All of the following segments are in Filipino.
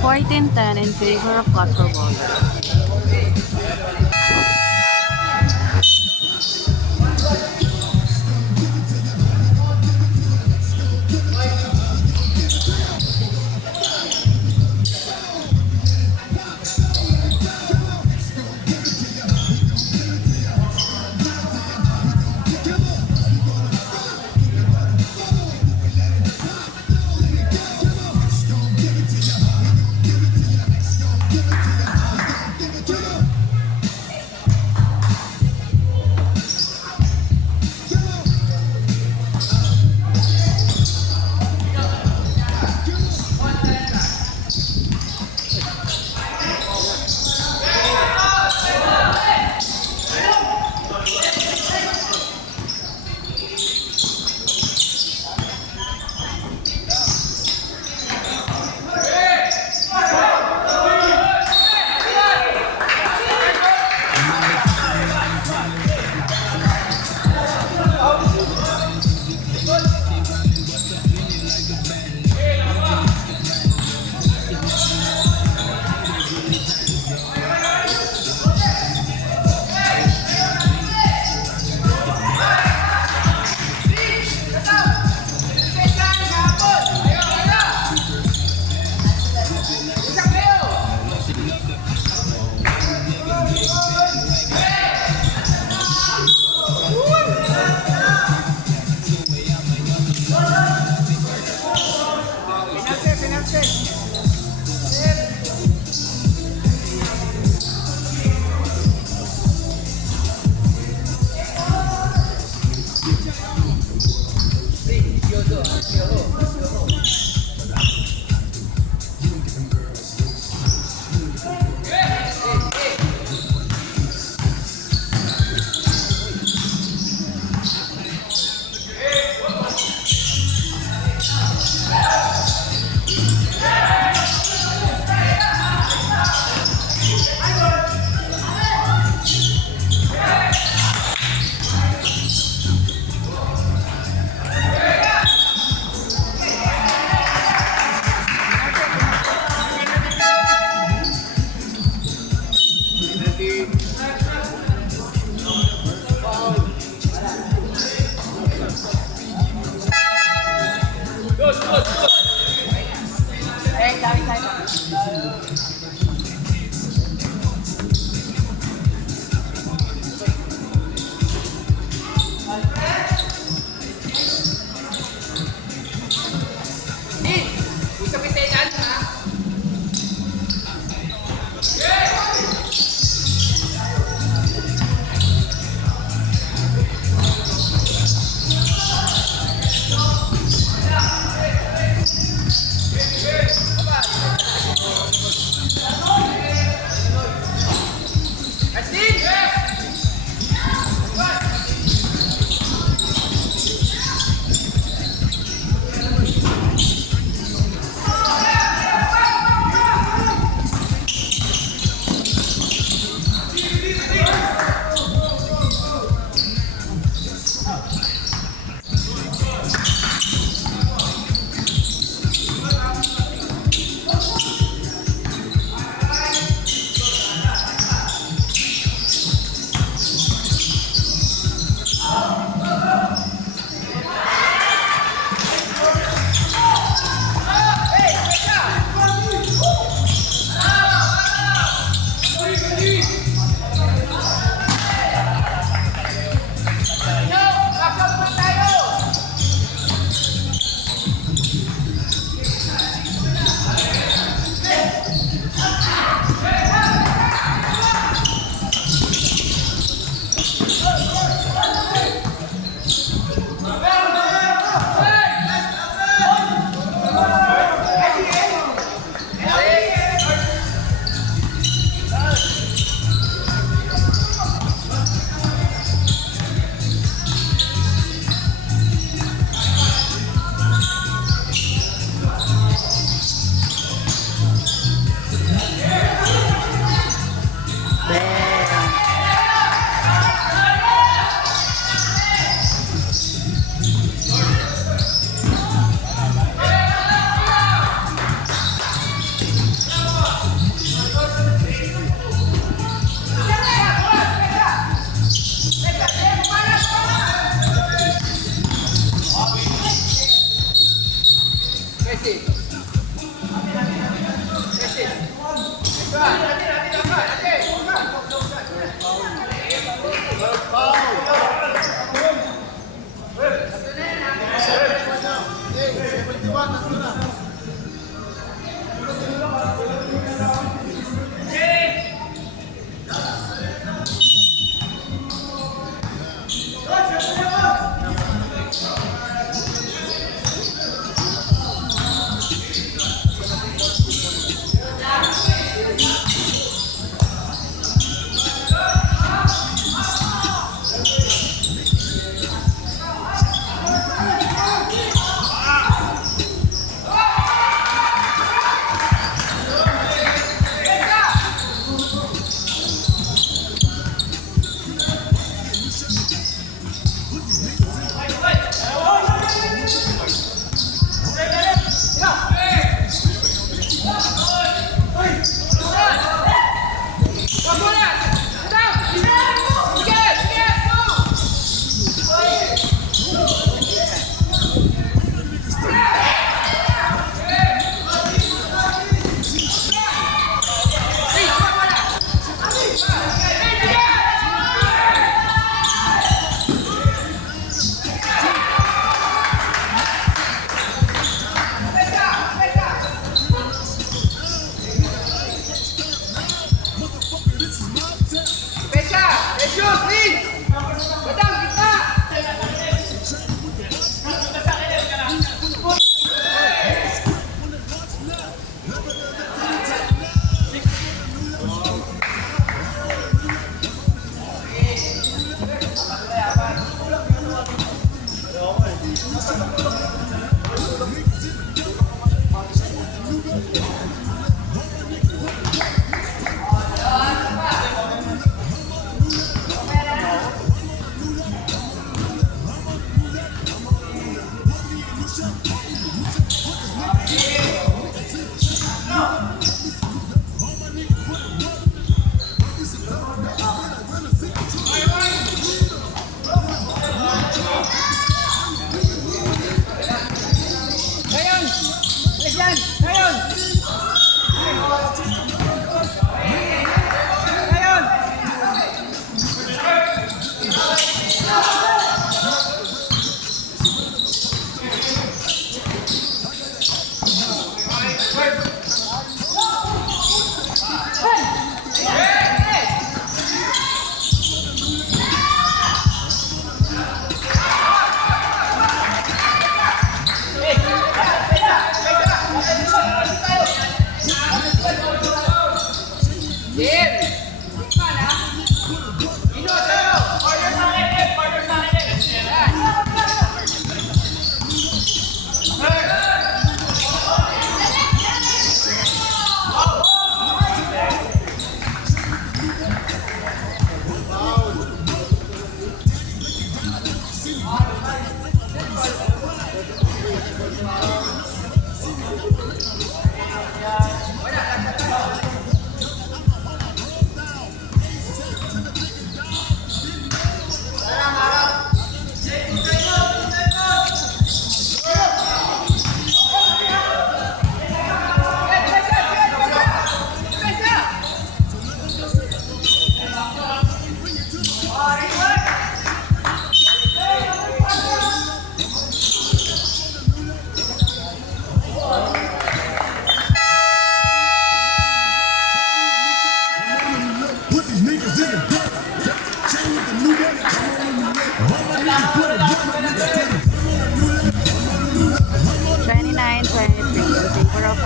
14-10 in favor of Quattro Ball.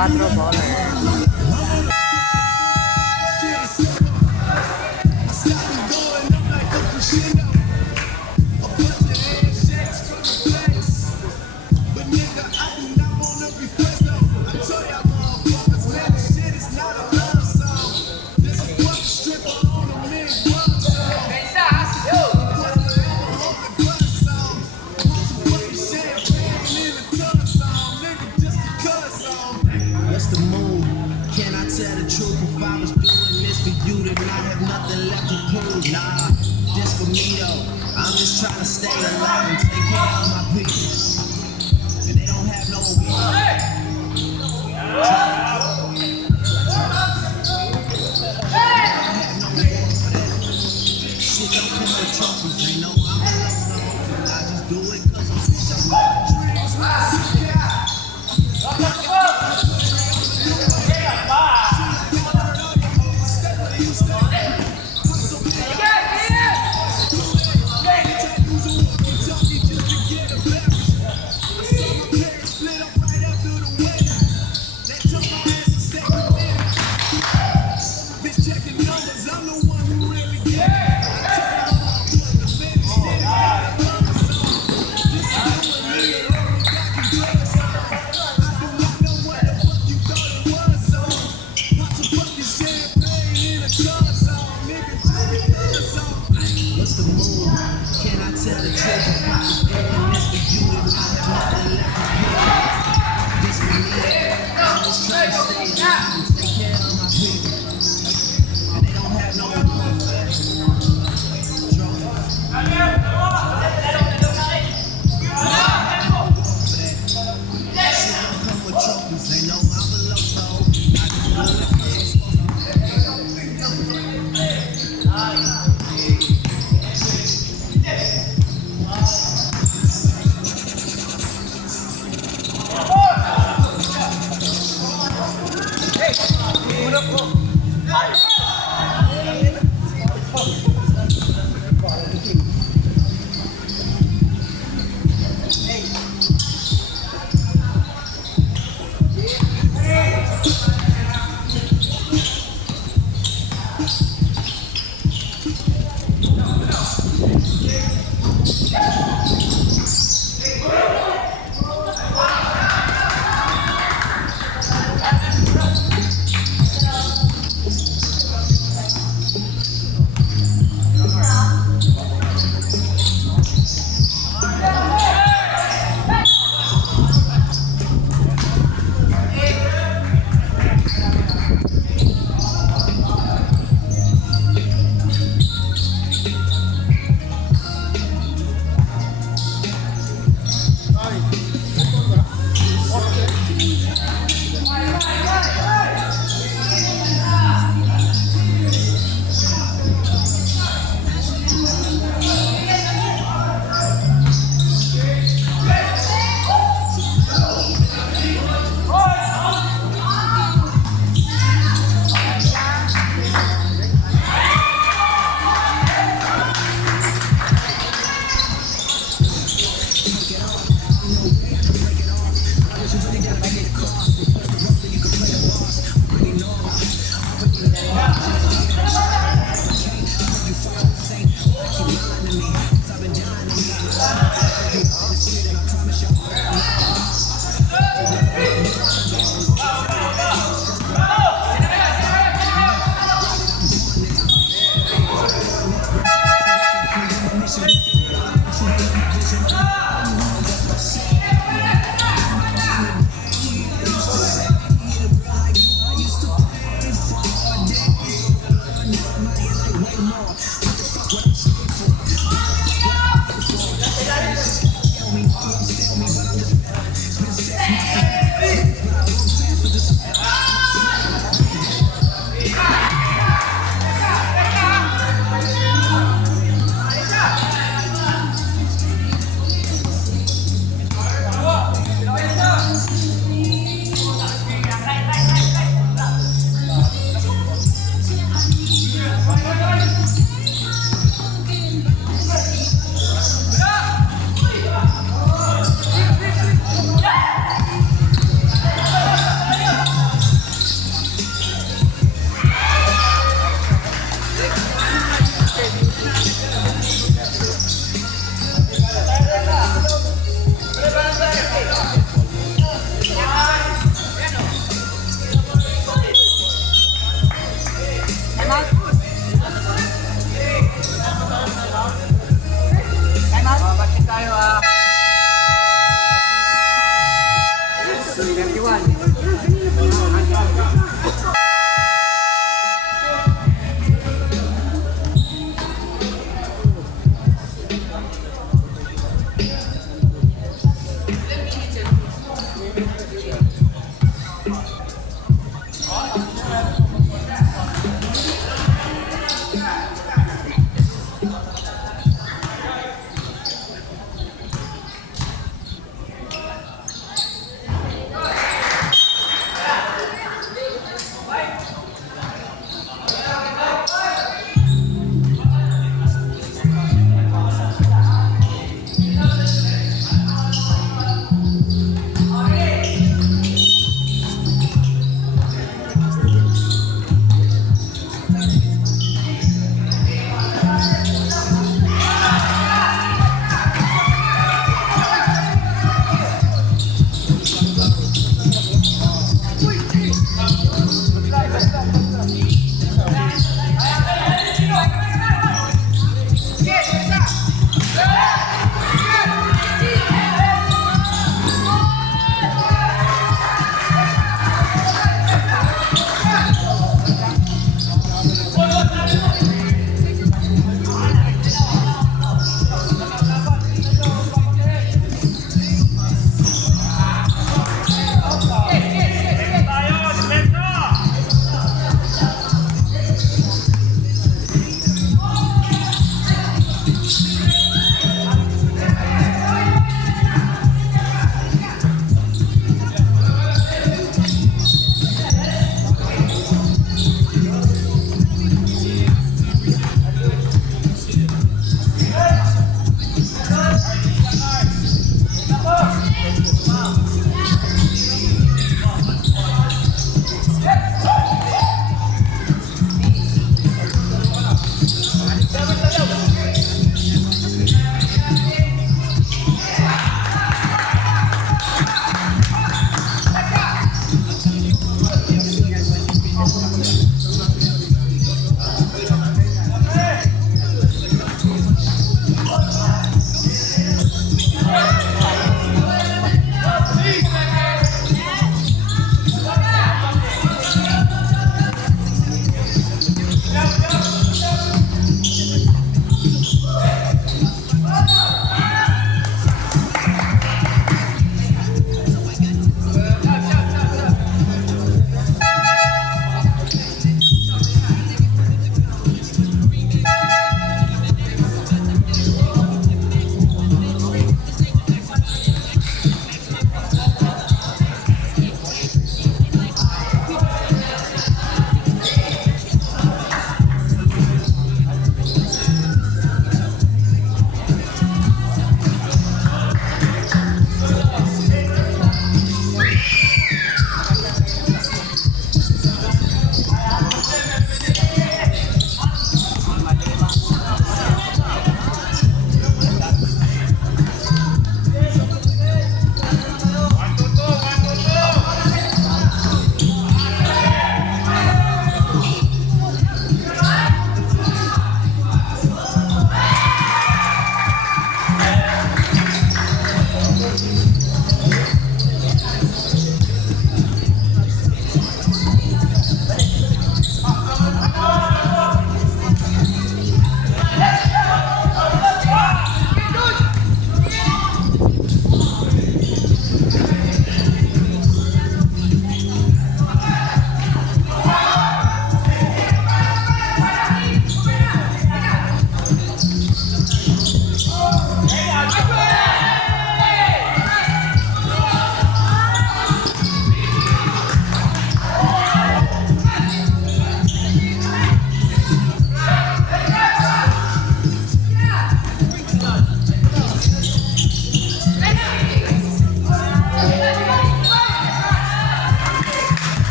Quattro ballers. What's the move? Can I tell the truth? If I was doing this for you, then I have nothing left to prove. Nah, this for me though. I'm just trying to stay alive and take care of my people. And they don't have no reason.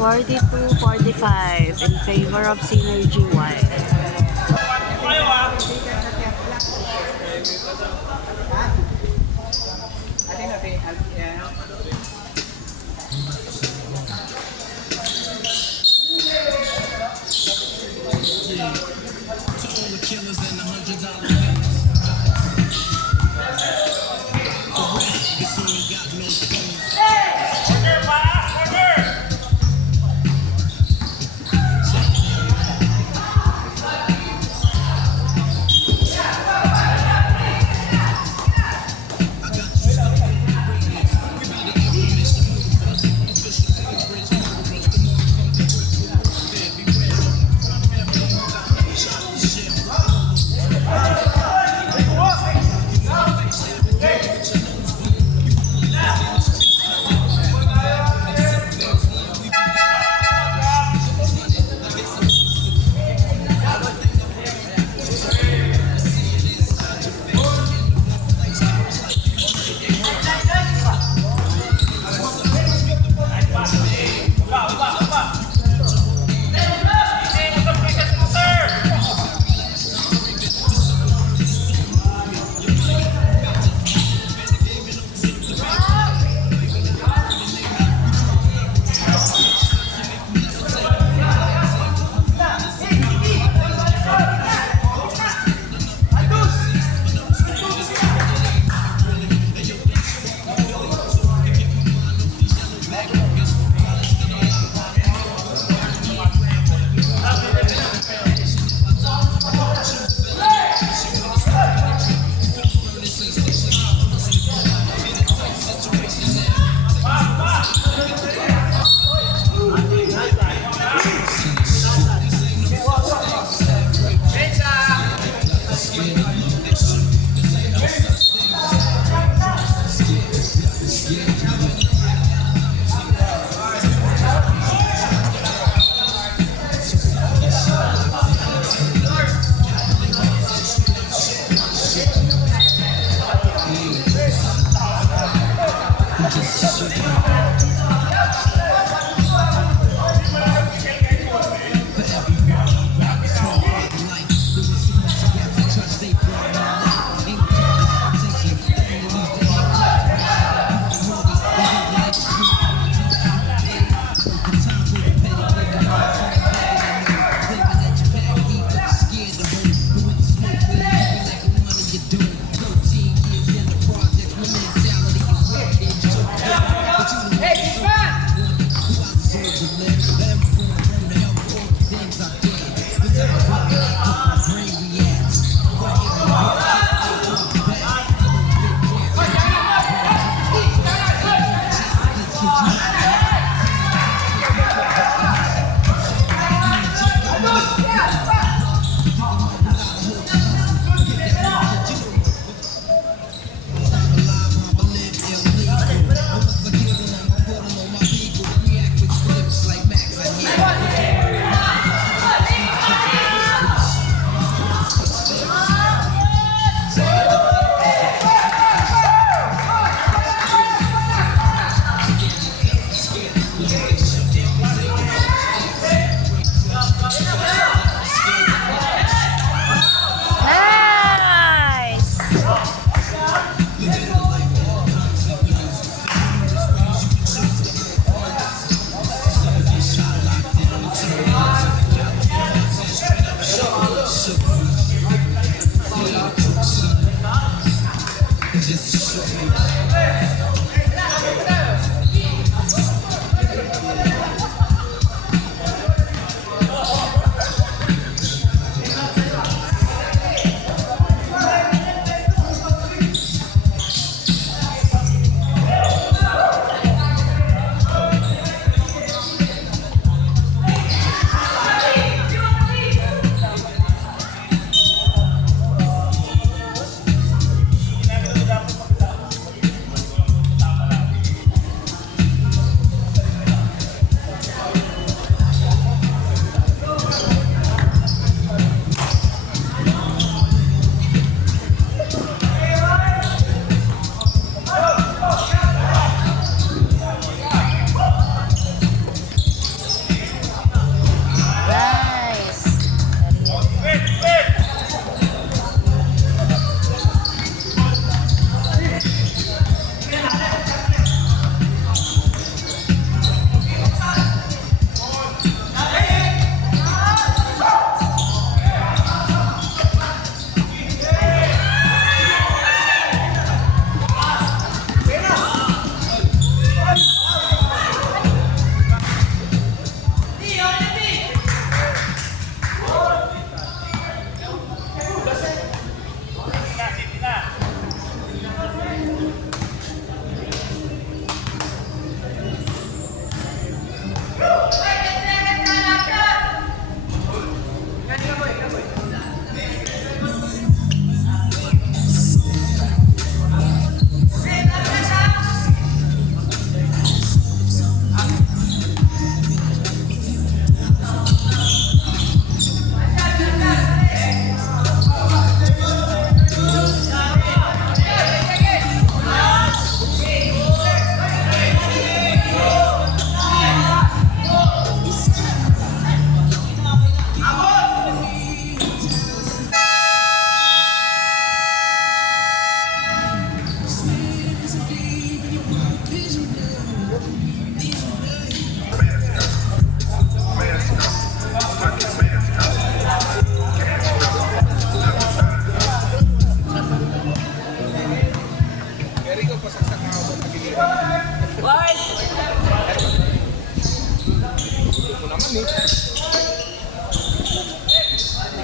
42.45 in favor of Synergy White. To all the killers and the $100 billers. For real, this one ain't got no feelings. I got you stuck in the radius.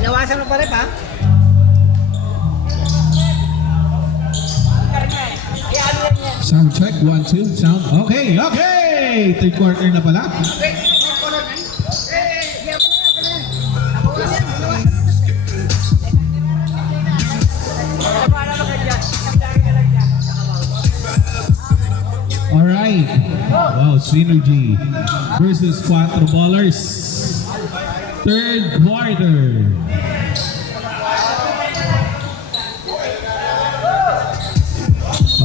Nawasan mo pa rin, ha? Sound check, 1, 2, sound. Okay, okay! Third quarter na pala. Alright. Wow, Synergy versus Quattro Ballers. Third quarter.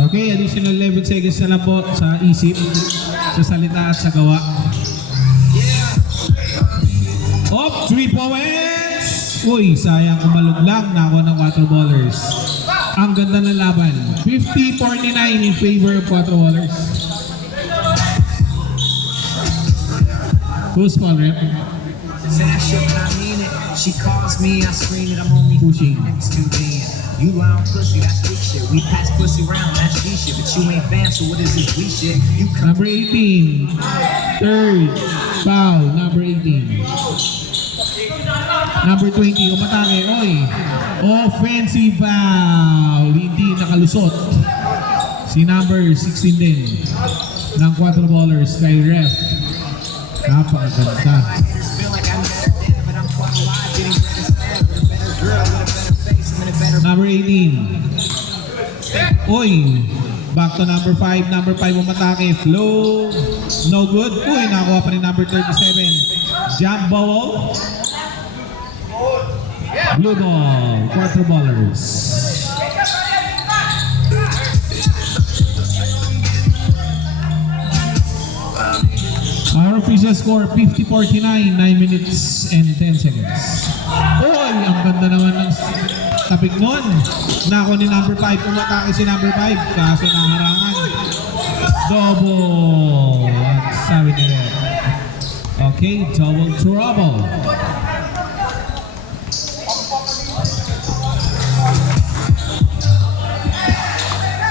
Okay, additional 11 seconds na lang po sa isip, sa salita at sa gawa. Op, 3 points! Uy, sayang umalog lang. Nakuha ng Quattro Ballers. Ang ganda ng laban. 50-49 in favor of Quattro Ballers. Who's ball rep? Say that shit when I mean it. She calls me, I scream it. I'm only Pushing. next to me. You lie on pussy, that's weak shit. We pass pussy around, that's G shit. But you ain't fam, so what is this we shit? You come Number 18. Third. Foul. Number 18. Number 20. Umatake. Oy. Offensive foul. Hindi nakalusot. Si number 16 din. Ng Quattro Ballers kay ref. Napakaganda. feel like I'm better dead, but I'm quite alive, getting better stand with a better girl, with a better face, I'm in a better Number 18. Uy. Back to number 5. Number 5 umatake. Flow. No good. Uy, nakuha pa rin number 37. Jump ball. Blue ball. Quattro Ballers. Our official score 50-49, 9 minutes and 10 seconds. Uy, ang ganda naman ng tapik nun. Nako ni number 5, umatake si number 5. Kaso naharangan. Double. Ang sabi nila. Okay, double trouble.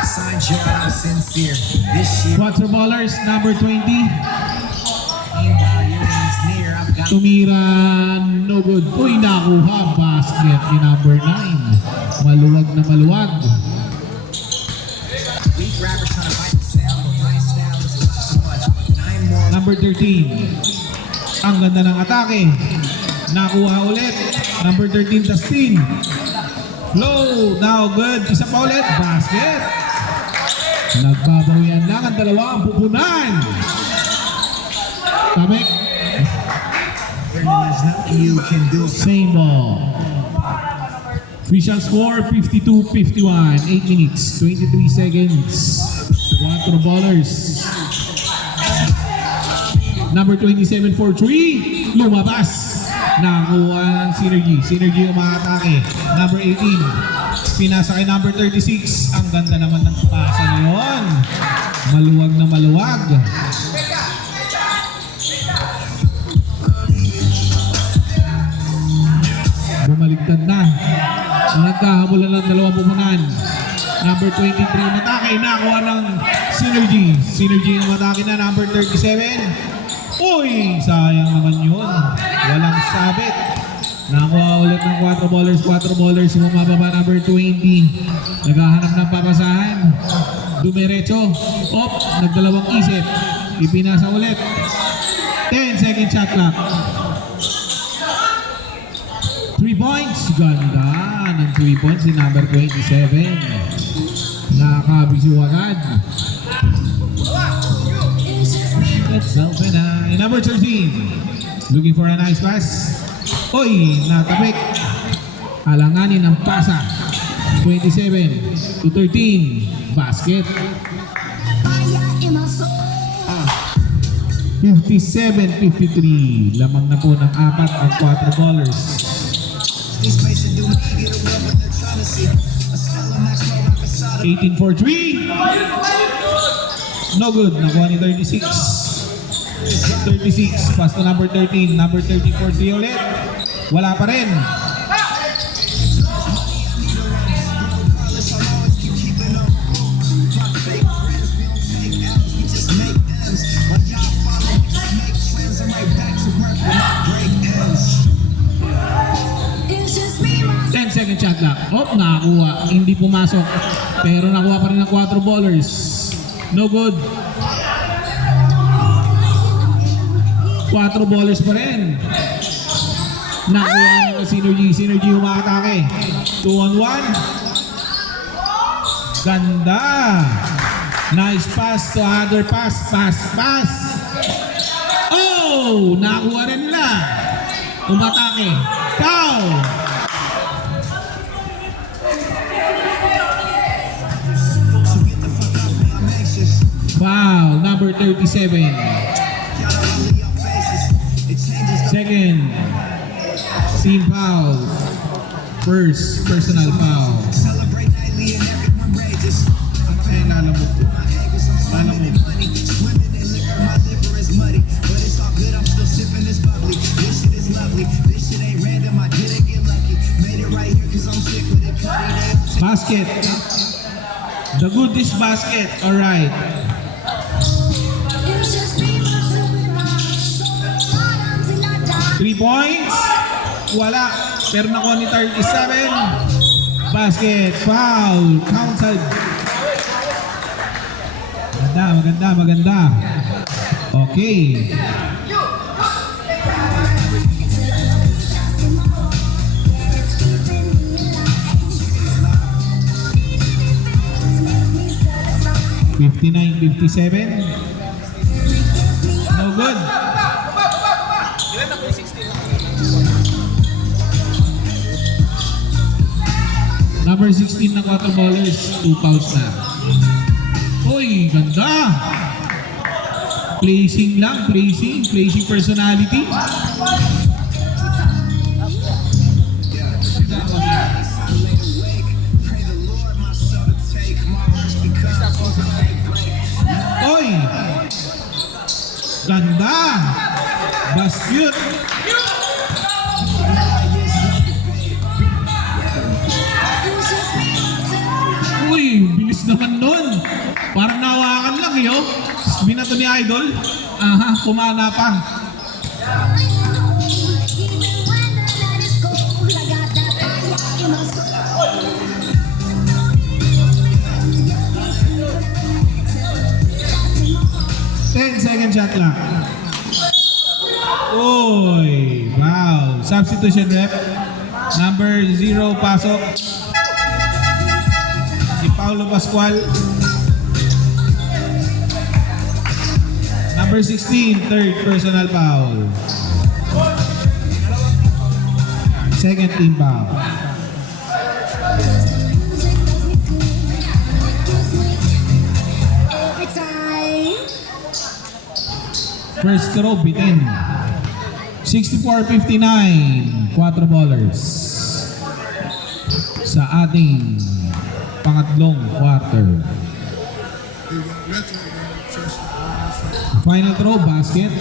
sign jar, I'm sincere. This shit Quattro Ballers, number 20. ain't while your name's near. I've got Tumira, no good. Uy, nakuha. Basket ni number 9. Maluwag na maluwag. weak rappers trying to bite the cell, but my style is a lot too much. 9 more. Number 13. Ang ganda ng atake. Nakuha ulit. Number 13, Dustin. Low. Now good. Isa pa ulit. Basket. Nagbabawian lang ang dalawang pupunan. Tabik. There's nothing you can do. Same ball. Official score 52-51. 8 minutes, 23 seconds. Quattro Ballers. Number 27 for 3. Lumabas. Nakuha ng Synergy. Synergy umakatake. Number 18. Pinasa kay number 36. Ang ganda naman ng pasa na yun. Maluwag na maluwag. Bumaligtad na. Nagkahabulan ng dalawang pupunan. Number 23 matake. Nakuha ng Synergy. Synergy yung matake na number 37. Uy! Sayang naman yun. Walang sabit. Nakuha ulit ng Quattro Ballers. Quattro Ballers bumababa number 20. Naghahanap ng papasahan. Dumiretso. Op! Nagdalawang isip. Ipinasa ulit. 10 second shot clock. 3 points. Ganda ng 3 points si number 27. Nakakabiso agad. Let's open number 13. Looking for a nice pass. Oy, natapik. Alanganin ng pasa. 27 to 13. Basket. 57-53. Lamang na po ng apat ang Quattro Ballers. These places do me, get away what they're trying to see. A Stella Maxwell like a shot 18 for 3. No good. Nakuha ni 36. 36. Pass to number 13. Number 13 for 3 ulit. Wala pa rin. clock. Oh, nakakuha. Hindi pumasok. Pero nakuha pa rin ng 4 ballers. No good. 4 ballers pa rin. Nakuha ng Synergy. Synergy umakatake. 2-on-1. Ganda. Nice pass to other pass. Pass. Oh! Nakuha rin nila. Umatake. Foul! Foul. Number 37. Second. Team foul. First personal foul. Ay, nalamot. Basket. The good is basket. Alright. Three points. Wala. Pero nakuha ni 37. Basket. Foul. Counted. Maganda. Okay. $59-57. No good. Number 16 na 4 ballers, 2 fouls na. Uy, ganda. Placing personality. Oy! Ganda! Basket! Uy, bilis naman nun. Parang nawakan lang eh, oh. Binato ni Idol. Aha, kumana pa. Second shot lang. Uy, wow. Substitution rep. Number 0 pasok. Si Paulo Pascual. Number 16, third personal foul. Second team foul. First throw, bitin. 64-59, 4 ballers sa ating pangatlong quarter. Final throw, basket.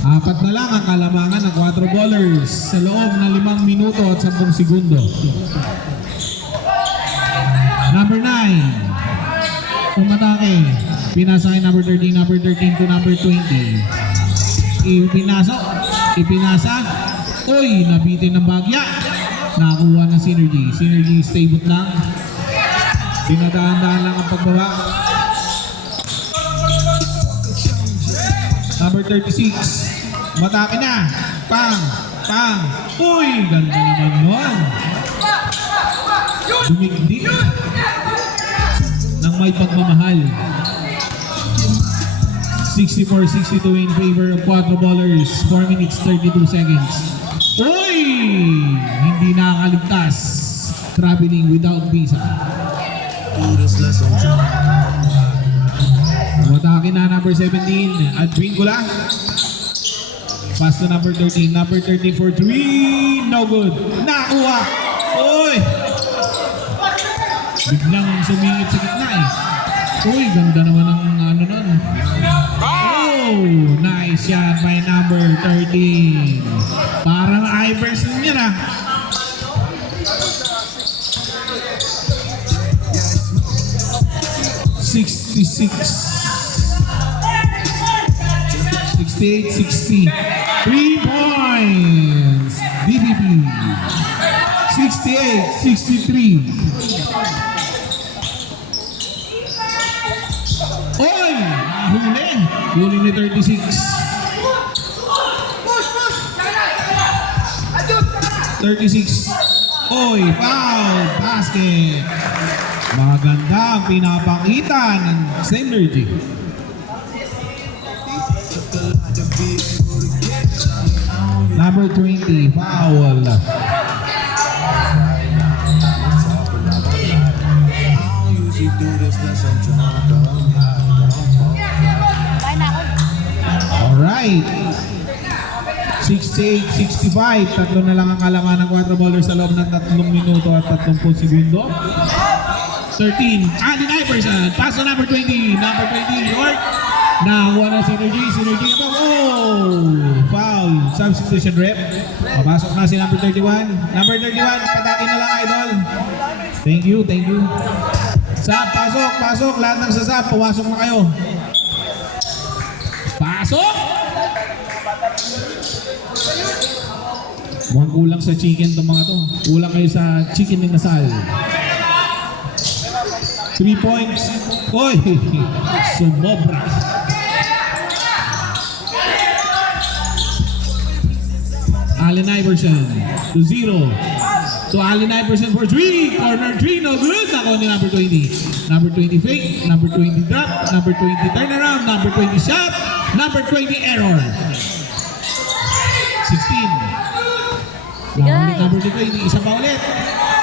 4 na lang ang kalamangan ng 4 ballers sa loob ng 5 minuto at 10 segundo. Number 9, umatake. Pinasa kay number 13 to number 20. Ipinasa. Uy, nabitin ng bagya. Nakakuha ng Synergy. Synergy stay put lang. Pinadaan-daan lang ang pagbaba. Number 36. Matake na. Pang. Uy, ganda naman nun. Dumigdik. Nang may pagmamahal. 64-62 in favor of 4 ballers. 4 minutes 32 seconds. Uy! Hindi nakakaligtas. Traveling without visa. Matake na number 17. Advincula. Pass to number 13. Number 13 for 3. No good. Nakuha. Uy! Biglang sumingit sa gitna eh. Uy, ganda naman ang ano nun. Oh, nice shot by number 13. Parang Iverson yun ah. $66. 68-60. 3 points. DBB. 68-60. 68-63. Oy! Huli! Huli ni 36. 36. Oy! Foul! Basket! Maganda ang pinapakita ng Synergy. Number 20, foul. Alright. 68-65. Tatlo na lang ang kalaman ng 4 ballers sa loob ng 3 minuto at 30 segundo. 13, Allen Iverson. Pass to number 20. Number 20, York. Nakakuha ng Synergy. Synergy above. Oh! Foul. Substitution rep. Papasok na si number 31. Number 31, patakin na lang, idol. Thank you, thank you. Sab, pasok, pasok. Lahat ng sasab, pumasok na kayo. Pasok! Mukhang kulang sa chicken itong mga to. Kulang kayo sa chicken ng nasal. 3 points. Oy! Sumobra. Allen Iverson to 0. To Allen Iverson for 3. Corner 3. No good. Nako ni number 20. Number 20 fake. Number 20 drop. Number 20 turnaround. Number 20 shot. Number 20 error. 16. Nahuli number 20. Isa pa ulit.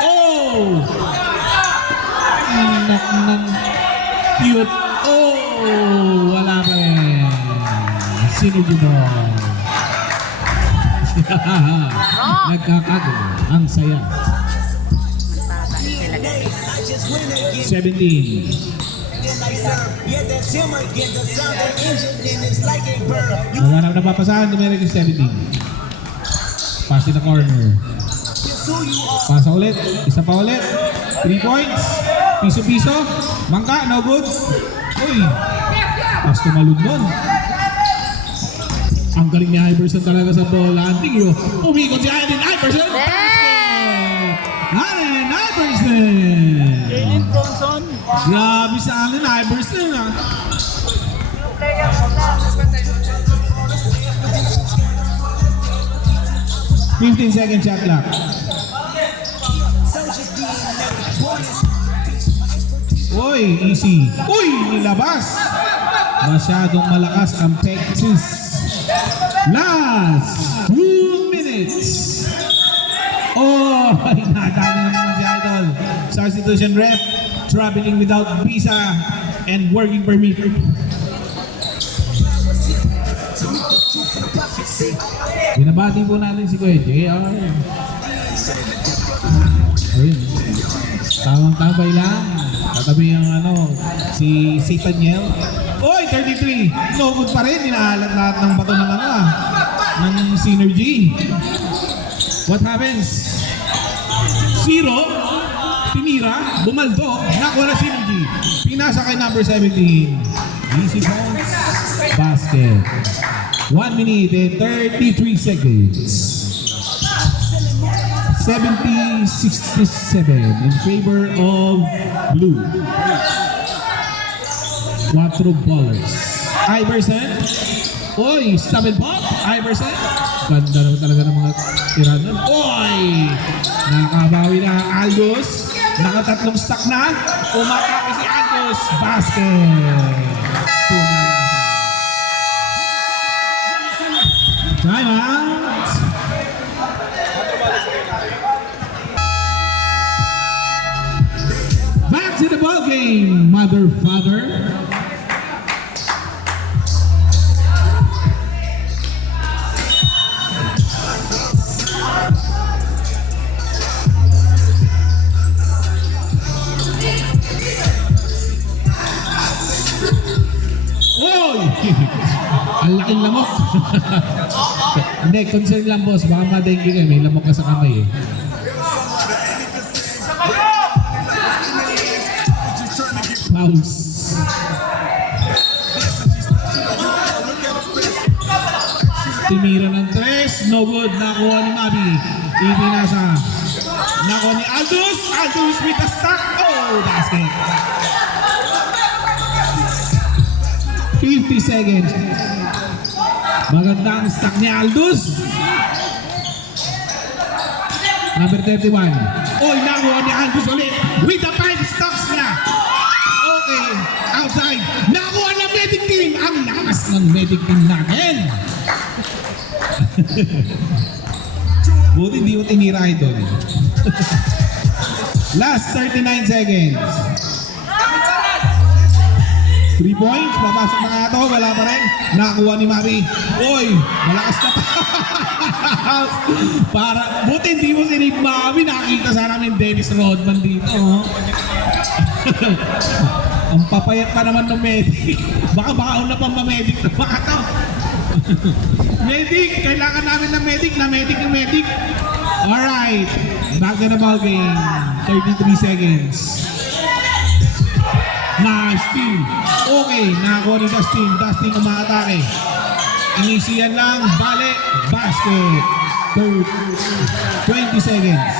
Oh! Nak ng cute. Oh! Wala pa rin. Synergy ball. Nagkakago. Ang saya. 17. Naghanap na papasahan. Numeric is 17. Pass in the corner. Pasa ulit. Isa pa ulit. 3 points. Piso-piso. Mangka. No good. Uy. Pass tumalun doon. Ang galing ni Iverson talaga sa bola. Anting umikot si Allen Iverson. Allen Iverson. Jalen Bronson. Grabe sa Allen Iverson ah. Fifteen second shot clock. Uy, easy. Uy, nilabas. Masyadong malakas ang Texas. Last 2 minutes. Oh, nadali na naman si Idol. Substitution rep, traveling without visa and working permit. Binabati po natin si Kuya JR. Ayun. Tamang tambay lang. Katabi ang si Taniel. Oy, 33. No good pa rin. Inaalat lahat ng bato ng ng Synergy. What happens? 0. Tinira. Bumaldo. Nakuha na Synergy. Pinasa kay number 17. Easy points. Basket. 1 minute and 33 seconds. 70-67 in favor of blue. 4 ballers. Iverson. Oy, stop and pop. Iverson. Ganda naman talaga ng mga tirahan nun. Oy! Nakabawi na Aldos. Nakatatlong stack na. Umatake si Aldos. Basket. Time out. Back to the ball game, mother, father. Oy! Ang laking lamok. Hindi, concern lang boss. Baka madengge kayo. May lamok ka sa kamay eh. Bounce. Timira ng 3. No good. Nakuha ni Mabi. Ipinasa. Nako ni Aldous. Aldous with the stock. Oh, basket. 50 seconds. Magandang stock ni Aldous. Number 31. Oy, nakuha ni Aldous ulit. With the 5 stocks niya. Okay, outside. Nakuha ng medic team. Ang lakas ng medic team natin. Buti hindi mo tinira ito. Last 39 seconds. 3 points. Papasok na nga ito. Wala pa rin. Nakuha ni Mavi. Oy, malakas na pa. Buti hindi mo sinip Mavi. Nakita sana namin Dennis Rodman dito. Oh. Ang papayat pa naman ng medic. Baka bakaon na pang medic na baka to. Medic! Kailangan namin ng medic. Na medic. Alright. Back to the ball game. 33 seconds. Nice team. Okay. Nakakuha ni Dustin. Dustin umaatake. Inisiyan lang. Bale. Basket. 20 seconds.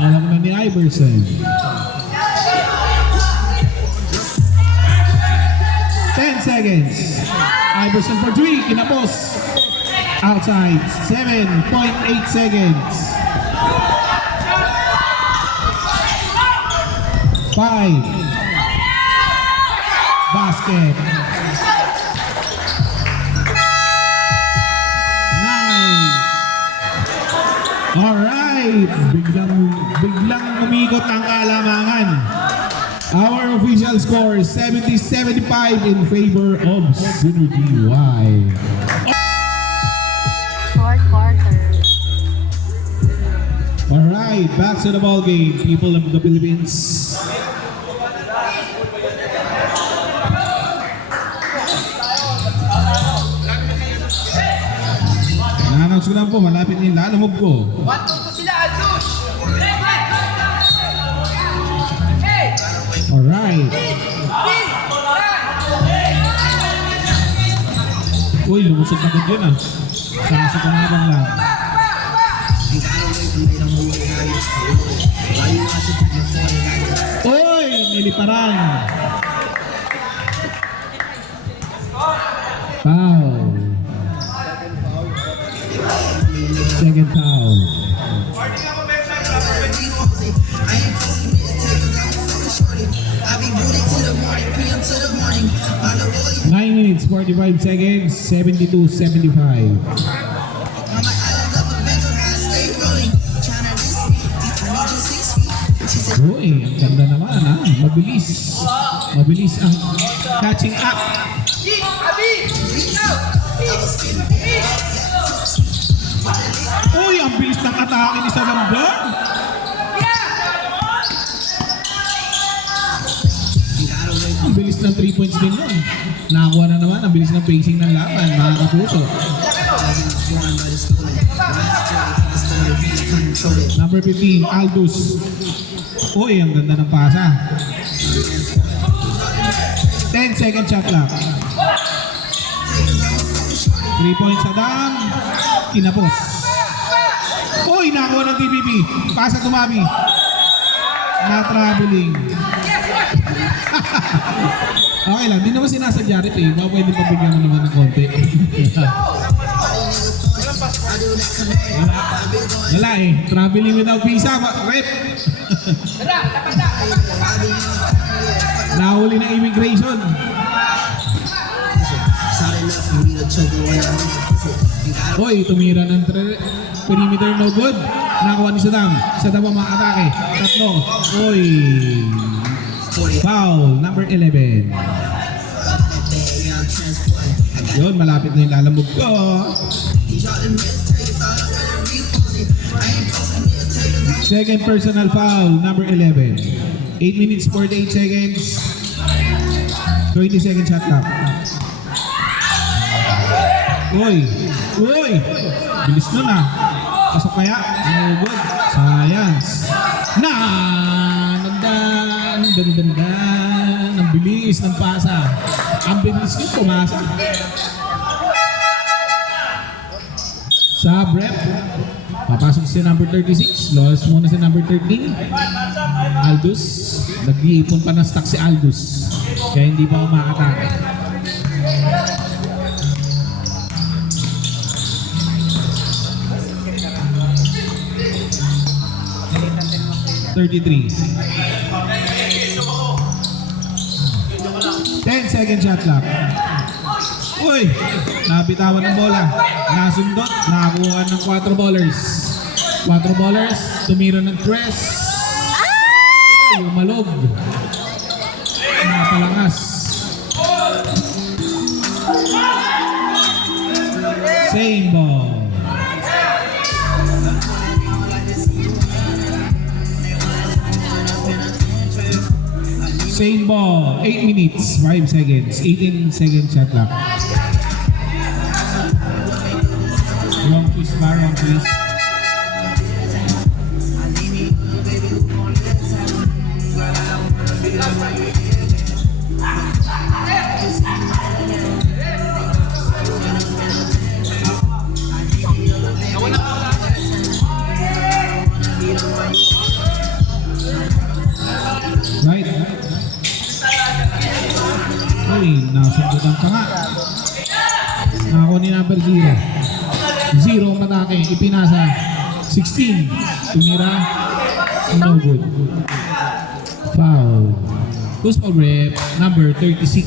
Alam na ni Iverson. 10 seconds. Iverson for 3. Kinapos. Outside. 7.8 seconds. 5. Basket. 9. Alright. Biglang umikot ang kalamangan. Our official score is 70-75 in favor of Synergy Y. Fourth quarter. Alright, back to the ball game, people of the Philippines. Na-announce ko lang po, malapit na yung lalamog ko. 1-2 sila, Aldous! Alright. Uy, lumusot agad yun ah. Sa panabang lang. Uy, niliparan. Foul. Second foul. 9 minutes, 45 seconds, 72-75. Uy, ang ganda naman ha. Mabilis. Mabilis ang catching up. Uy, ang bilis ng atake ni Sagamblon. Ang bilis ng 3 points din nun. Nakakuha na naman, ang bilis ng pacing ng laban, mga kapuso. Number 15, Aldous. Uy, ang ganda ng pasa. 10 second shot clock. 3 points sa dam. Kinapos. Uy, nakakuha ng TPP. Pasa tumabi. Na-traveling. Okay lang, di naman sinasadya rin eh. Baka pwede pabigyan mo naman ng konti. Wala eh. Traveling without visa. Rep. Nahuli ng immigration. Hoy, tumira ng perimeter, no good. Nakuha ni Saddam. Saddam ang mga atake. Tatlo. Hoy. Foul, number 11. Yun, malapit na yung lalamog ko. Second personal foul, number 11. 8 minutes, 48 seconds. 20 second shot clock. Uy! Uy! Bilis nun ah. Pasok kaya? No good. Science. Na! Dandan. Ang bilis ng pasa. Ang bilis nyo pumasa. Sub rep. Papasok si number 36. Lost muna si number 13. Aldous. Nag-iipon pa ng stock si Aldous. Kaya hindi pa umakatake. $33. 10-second shot clock. Uy! Nabitawan ng bola. Nasundot. Nakakuha ng 4 ballers. 4 ballers. Tumira ng 3. Umalog. Napalangas. Same ball. Same ball. 8 minutes, 5 seconds. 18-second shot clock. Wrong twist ba? Wrong twist. Right. Uy, nasundutan ka nga. Nakakuha ni number 0. 0 ang atake, ipinasa. 16. Tumira. No good. Foul. Goes for rep, number 36.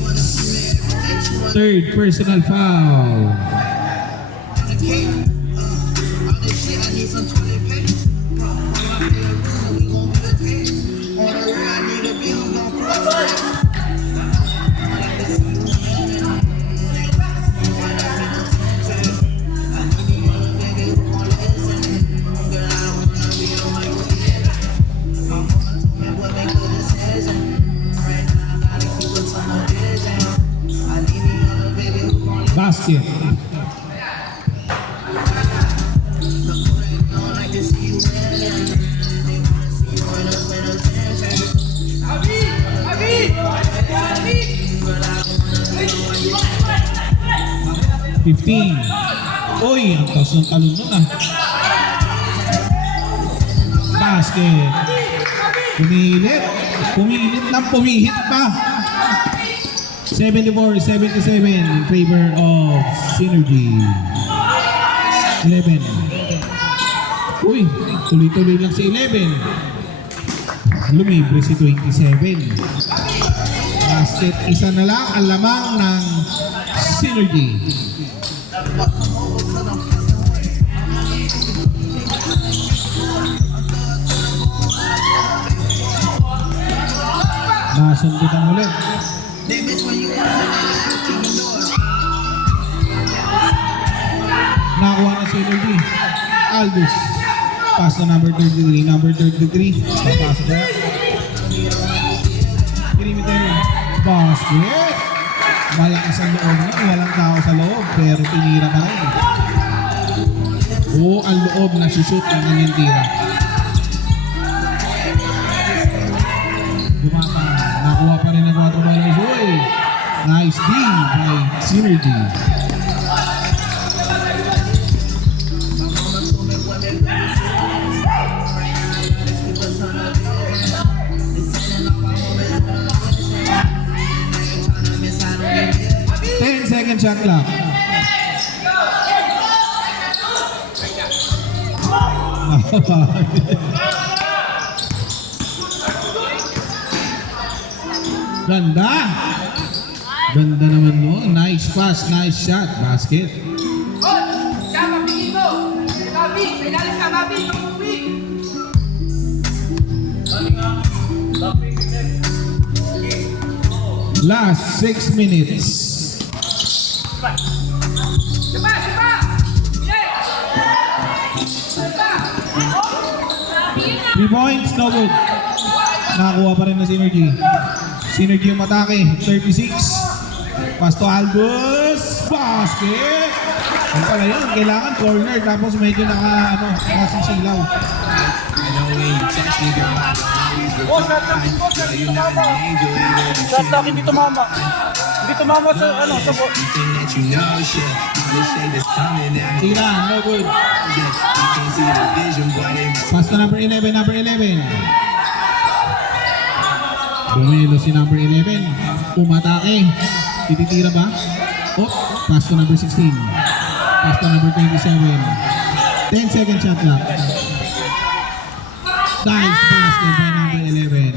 Third personal foul. Basket. $15. Uy, ang taas ng talon nun ah. Basket. Pumilit. Pumilit ng pumihit pa. 74-77 in favor of Synergy. 11. Uy, tuloy-tuloy lang si 11. Lumibre si 27. Basket, isa na lang ang lamang ng Synergy. Nasundutan ulit. Nakakuha na si Synergy. Aldous. Pass na number 33. Number 33. Papasok na. Perimeter. Basket. Malakas ang loob niya. Walang tao sa loob. Pero tinira pa rin. Oo, ang loob na shoot ang kanyang tira. Bumaka. Nakuha pa rin ng 4 ballers. Uy! Nice D by Synergy. Second shot clock. Ganda. Ganda naman mo. Nice pass, nice shot. Basket. Last 6 minutes. 3 points, no good. Nakakuha pa rin na Synergy. Synergy yung matake, 36. Pass to Aldous. Basket. Ano pala yun? Kailangan corner tapos medyo nakasisilaw. Shot laki dito mama. Hindi tumama sa, ano, sa You think that you know shit. All this shit that's coming at me. Sige na, no good. You can't see the vision, boy. They Pass to number 11, number 11. Bumelo si number 11. Umatake. Tititira ba? Oh, pass to number 16. Pass to number 27. 10 second shot clock. Dives basket by number 11.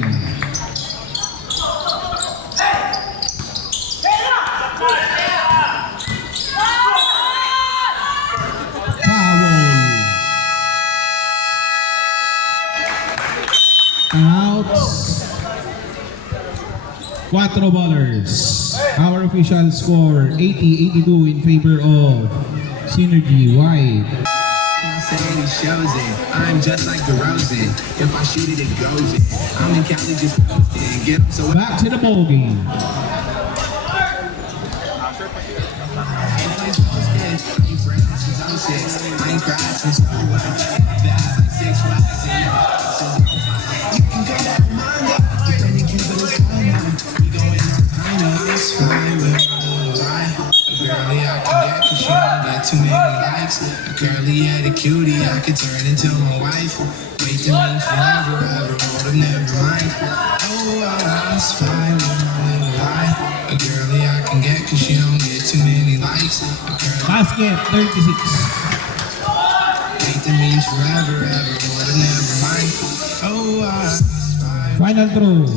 Outs. 4 ballers. Our official score 80-82 in favor of Synergy White. saying he shows it. I'm just like DeRozan. If I shoot it, it goes in. I'm in Cali just posting. Get up so Back to the ball game. I ain't cried since I was bad, like 6 flags in you can go down Monday, but then you keep it as fine. We going on kind of it's fine with my lie. A girlie I can get cause she don't get too many likes. A curly headed cutie I could turn into my wife. Wait to mean forever, ever hold up, never mind. Oh, it's fine with my little lie. A girlie I can get cause she don't get too many likes. A curly Basket 36. It means forever, ever, more than never mind. Oh, Final throw.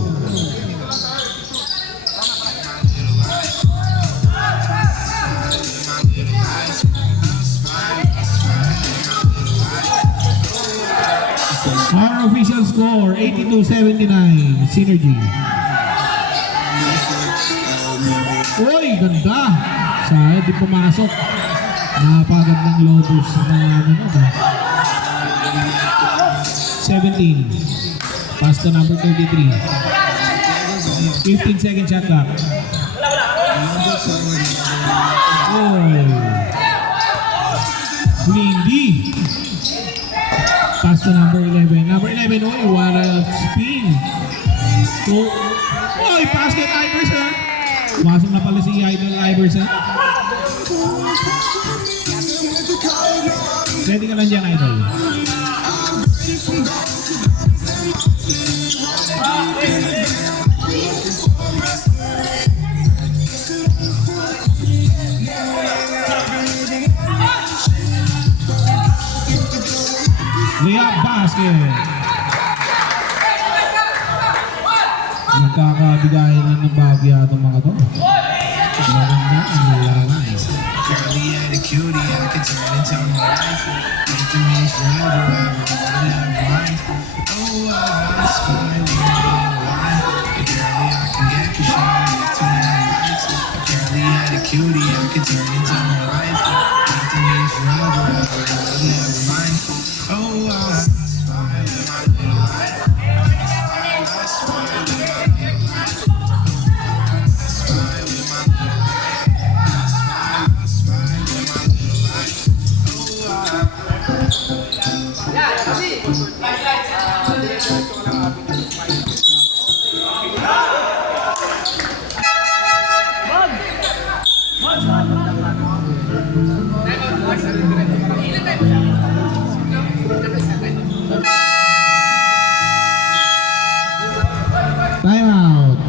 Our official score 82-79 Synergy. Uy, ganda. Sayang di pumasok. Napagandang lobos na ano na. 17. Pass to number 33. 15 second shot clock. Oh. Lindy. Pass to number 11. Number 11, oy, what a spin. So, oy, basket Iverson. Pumasok na pala si Idol Iverson. Ready ka lang dyan, Idol. Layup basket. Nagkakabigayan na ng bagya itong mga to. Maganda ang lalaki. curly headed cutie I could turn into my wife. Wait to mean forever, ever, more than never mind. Oh, it's fine, we don't know why. A girlie I can get cause she don't get too many likes. A curly headed cutie I could turn into my wife. Wait to mean forever, ever, more than never mind. Oh, it's fine with my little life. It's fine with my little life. It's fine with my little life. It's fine with my little life. Time out.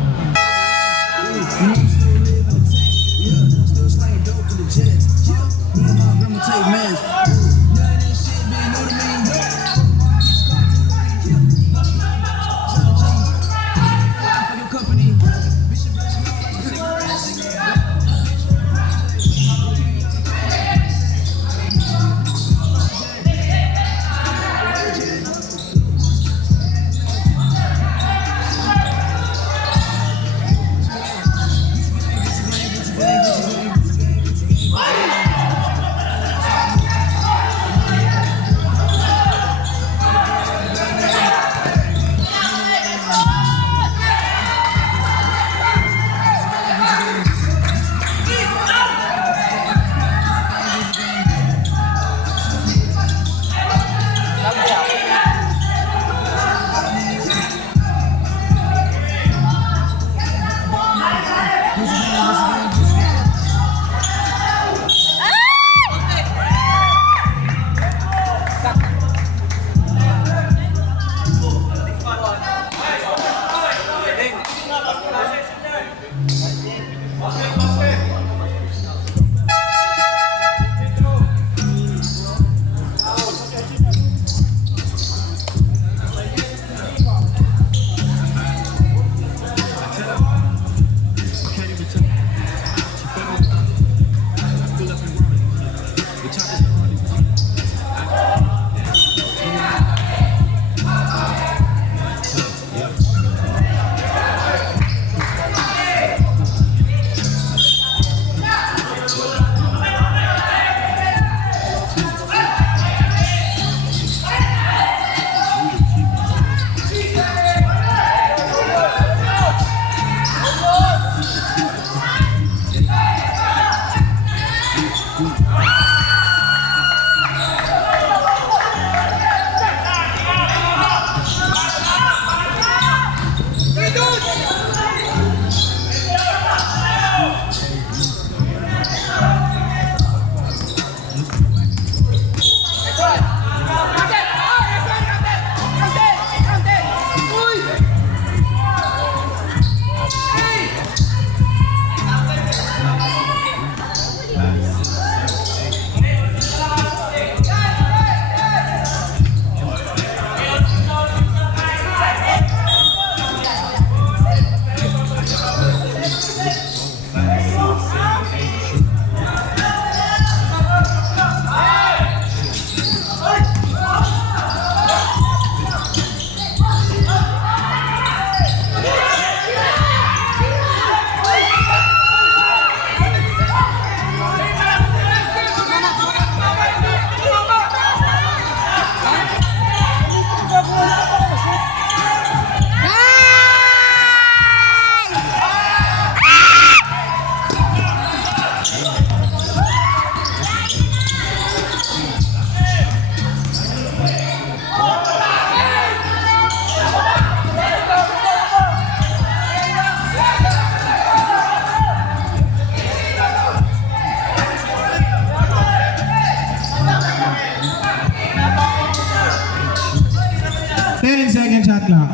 shot clock.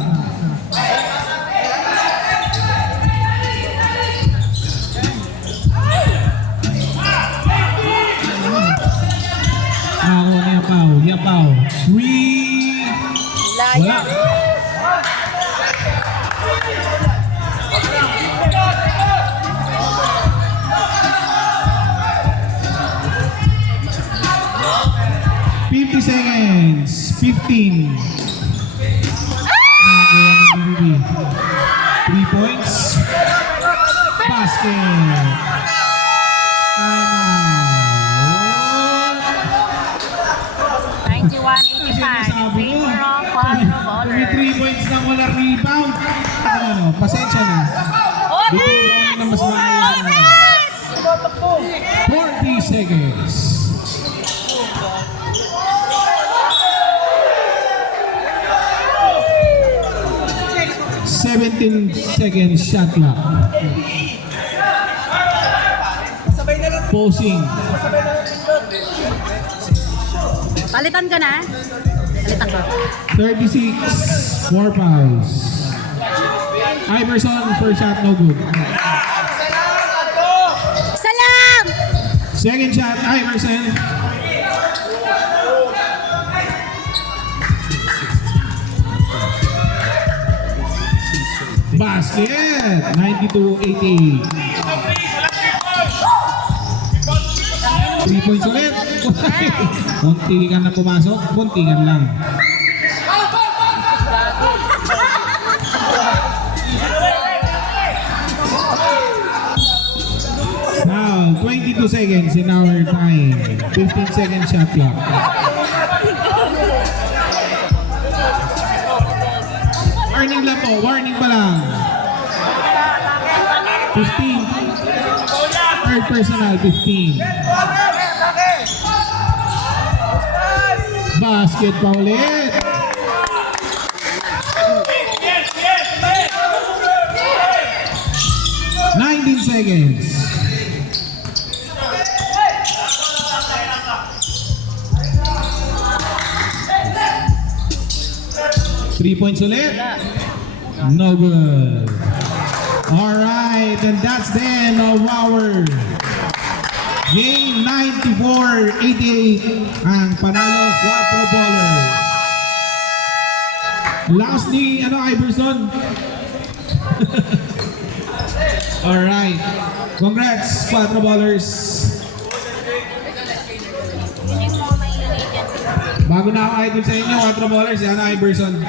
Yapaw. 3. Wala. Seconds. 15. 3 points. Basket. Timeout. 91-85 in favor of Quadro Ballers. 3 points na wala rebound. Ano, pasensya na. Bigyan mo na mas maayos. 40 seconds. $17 seconds shot clock. Posing. Palitan ka na? Palitan ko. 36. 4 fouls. Iverson, first shot, no good. Salam! Second shot, Iverson. Basket! 92-88. 3 points ulit. Muntikan na pumasok. Muntikan lang. Now, 22 seconds in our time. 15 second shot clock. Warning lang po, warning pa lang. 15. Third personal, 15. Basket pa ulit. $19 seconds. Three points ulit. No good. Alright, and that's the end of our game 94-88 ang panalo Quattro Ballers. Last ni Iverson. Alright. Congrats Quattro Ballers. Bago na ako idol sa inyo, Quattro Ballers, Iverson.